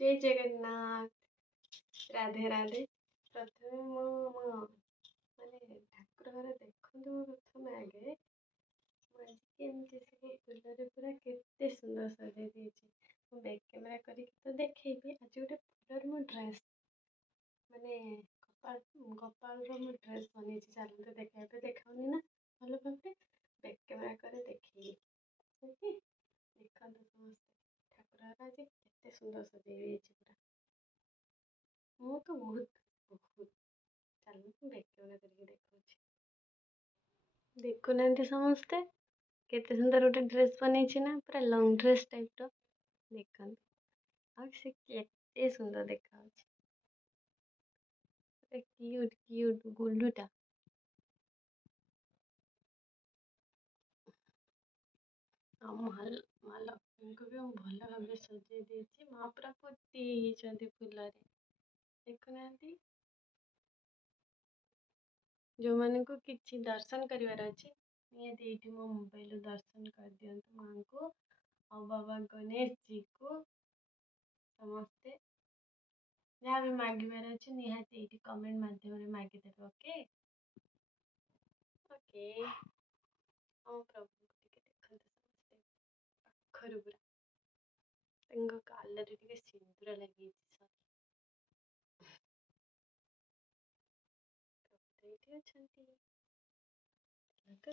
जय जगन्नाथ राधे राधे। प्रथमे मो माने ठाकुर घर देखु प्रथम आगे केमती सब फुलरे पूरा केते सुंदर सजाई देछि। बैक कैमेरा करी तो देखैबी। आज गोटे फुलर मो ड्रेस माने गोपाल रो मो ड्रेस बनी चलते तो देखा तो देखाउनी ना भल भाबे बैक कैमेरा करे देखी देखा समस्त ठाकुर घर आज केते सुंदर सजाई देछि पूरा। मु तो बहुत बहुत चलो बैक कैमेरा करके देखा देखुना समस्ते केते सुंदर गोटे ड्रेस बनी ना पूरा लॉन्ग ड्रेस टाइप रो देखा से केते सुंदर देखा क्यूट क्यूट गुल्लूटा महालक्ष्मी को भी भल भाव सजे देती माँ पूरा पोती फुल देखुना जो मान को किसी दर्शन करार अच्छे निहती ये मो मोबाइल दर्शन कर दिंतु माँ को और बाबा गणेश जी को समस्ते जहाँ भी मागिबार अच्छे निहती ये कमेंट माध्यम मागिदेवे। ओके ओके हम प्रभु देखते समस्ते पाखर पूरा गाल सिंदूर लगे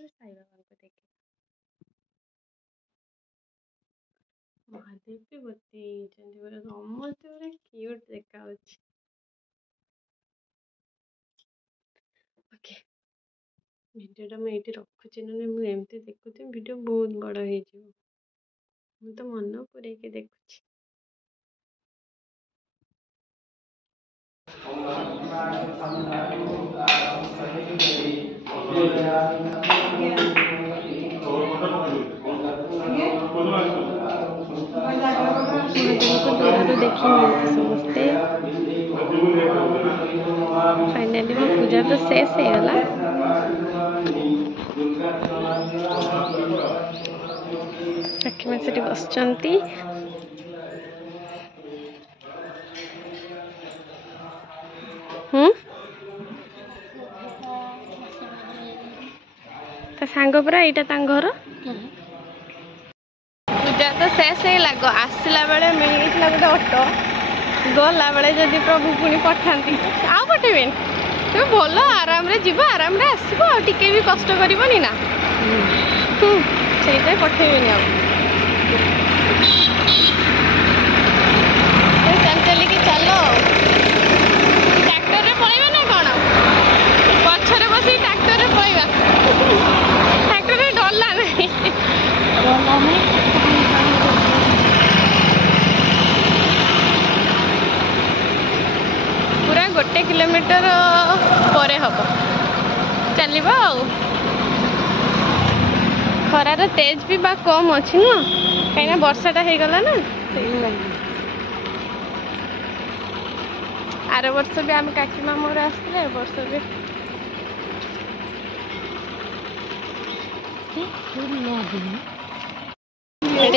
साई बाबा को देखे महादेव भी बोती समस्त क्यूट देखा ओके वीडियोटा मुझे रखुची ना मुझे देखुती वीडियो बहुत बड़ हो तो मन पूरे देखुची। समस्ते फाइनली मो पूजा तो शेष होगा। सखी मैं से बसचंती सांग परा यहाँ घर पूजा तो शेष हो आसला बेले मिलता गोटे ऑटो गला बेले जदि प्रभु पुणी पठाती आउ पठेबे तुम भल आराम रे जीव आराम रे आसब टिके भी कष्ट करनी ना से पठेबे चल चलिकी चलो ट्रैक्टर रे पलैबा ना कौन पछरे बस ट्रैक्टर रे पलैबा ट्रैक्टर रे डरला नहीं पूरा 1 किलोमीटर परे हम चलवा खरार तेज भी बा कम अच्छी ना कहीं वर्षाटा हो गला ना आर वर्ष भी आम काकी मामूर आसते वर्ष भी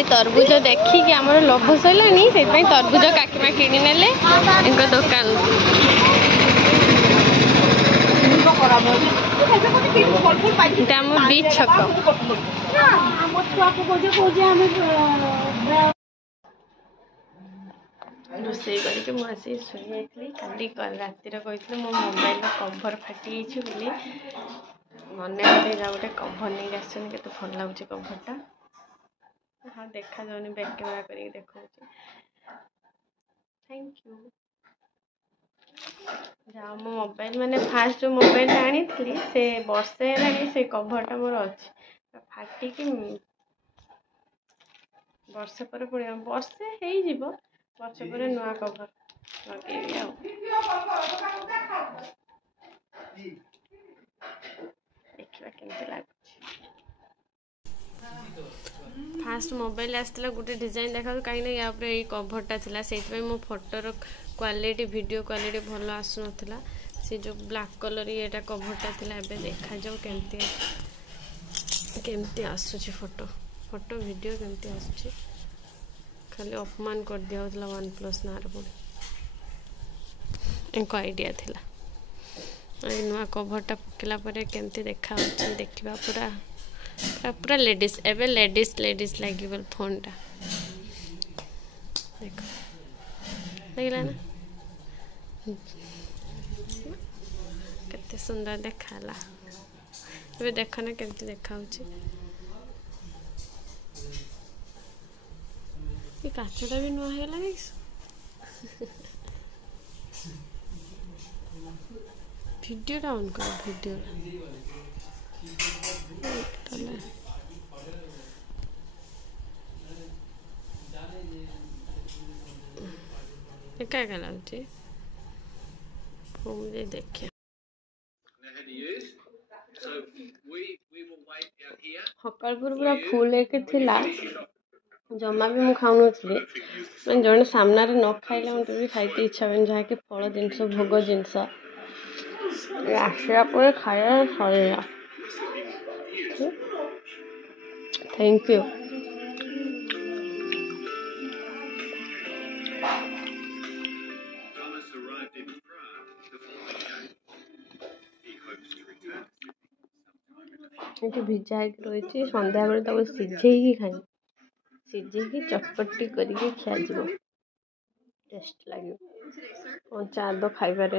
तरबुज देखिकी आम लोभ सरलानी से तरबुज काकीमा किणी नेले दुकान बीच छक रोसे करके मुझे शुई काली रातिर कही मो मोबाइल कभर फाटी बोली मन गोटे कभर नहीं आसन के भल लगुच कभरटा हाँ देखा जाऊनी बैक कैमेरा करके देखा थैंक यू जा मो मोबाइल माने फास्ट जो मोबाइल आनी थी से वर्षे है से कभरटा मोर अच्छे फाटिकी वर्षे पर पुणी वर्षे हो वर्षे पर नुआ कभर लगे देखा केमती लगे फास्ट मोबाइल आसला गोटे डिजाइन देखा कहीं या कभरटा थी से मो फोटोर क्वालिटी वीडियो क्वालिटी भल आसुना से जो ब्लैक कलर ये कभरटा थिला एबे देखा जाओ केमती आसुची फोटो फोटो वीडियो केमती आसुची खाली अपमान कर दिया वन प्लस ना पुणी एक आइडिया थिला नुआ कभरटा पकेला परे केमती देखा देखा पूरा पूरा लेडीज एवं लेडीज लगे फोन टा देख लगे ना केते सुंदर देखाला ए देख ना केमती देखा काचटा भी नुआ है वीडियो ऑन कर वीडियो क्या लगे मुझे देखिए सकाल पूरा फुल एक जमा भी मुझे खाऊन मैं जड़े सामने न खाइले मत भी खाई इच्छा हुए जहाँकि फल जिनस भोग जिनस आसा पर खाया सर थैंक यू ये भिजा रही सन्ध्या बेले सीझे खाई सीझे चटपटी करके खिया टेस्ट लगे कंचा आद खाई पारे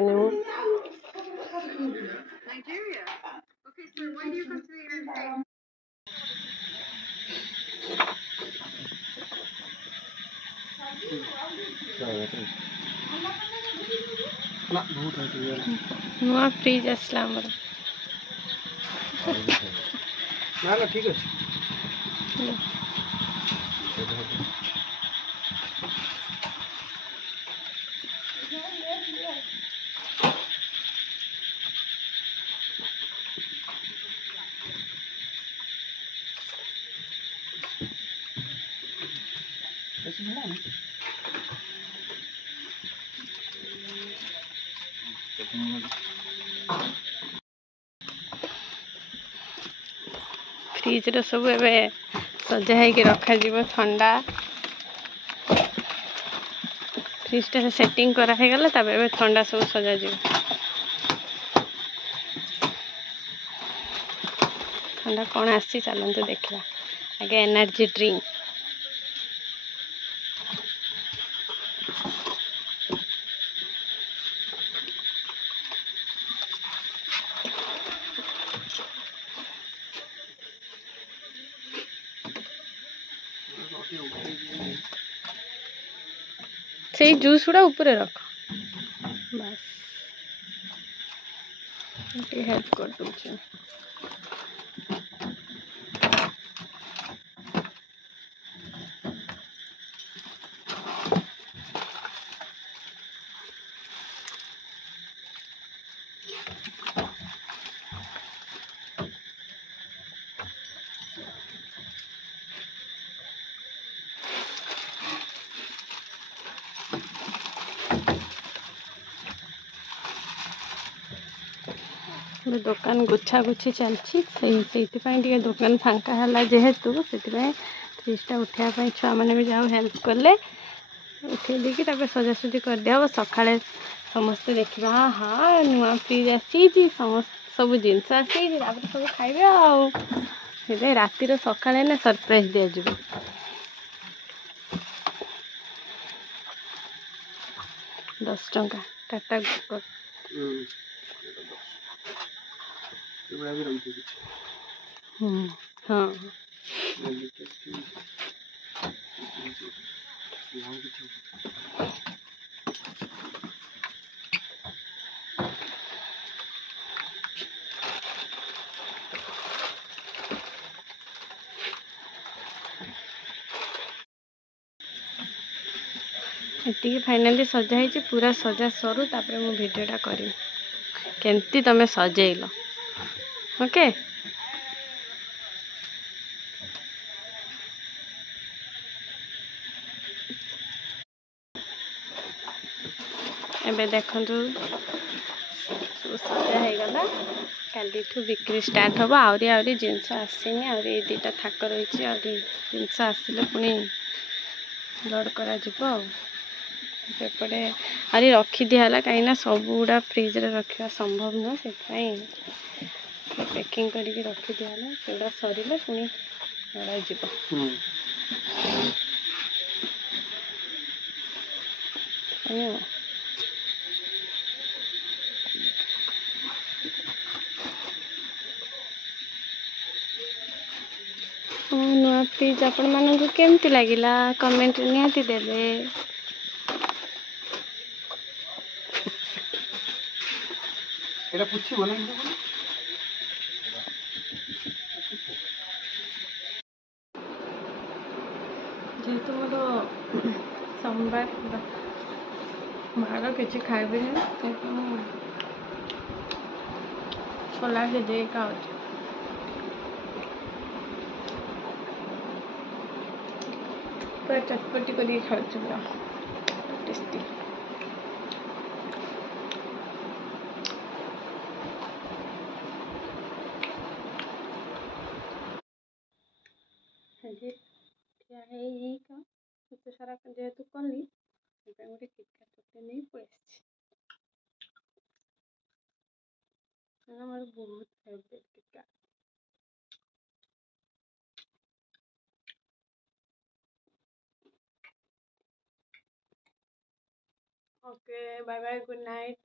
नुआ फ्रिज आसला ना ठीक अच्छे फ्रिज रो सब ए सजा है रखा ठंडा फ्रिज टा सेटिंग करा है गला तब ए ठंडा सब सजा ठंडा कौन आसी चलते देखा आगे एनर्जी ड्रिंक से जूस गुड़ा ऊपर रख बस हेल्प कर दूँ दुकान गुच्छा गुच्छी चलती दुकान फांका है जेहेतु से फ्रिजटा उठापी छुआ मैंने भी जाओ हेल्प कले उठे देकी सजासजी कर दिया सकाଳେ समस्ते देखा हाँ हाँ नुआ फ्रिज आसी सब जिनस आसी सब खाइबे रातिर सकाଳେ ना सरप्राइज दिया 10 टंका टाटा गुकर हाँ ये फाइनाली सजा ही पूरा सजा सरू तापर मु वीडियोटा करी केमती तमें सजेल ओके एबे देखु सजा हो गला काली बिक्री स्टार्ट हम आहरी जिनस आसनी आहरी 2टा थाक रही जिनस आसिले पुणी लोड करपटे आरी रखी दिहला कहीं सब गुड़ा फ्रिज रे रखा संभव नुह से पैकिंग करके रखी दिहला सेटा सरिले पुणी लड़ाई नुआ फ्रिज आपण मानक केमती लगिला कमेंट निहाती देबे। এটা পুছি বলে जेहेतु मोर सोमवार बाहर किसी खाइबी छोला सिझे खाऊ पूरा चटपटी कर खाऊ पूरा टेस्टी। ठिया तो सारा जेहेतु कली गोटे किटकाट चकलेट नहीं पड़े मोर बहुत favourite KitKat. Okay bye bye good night.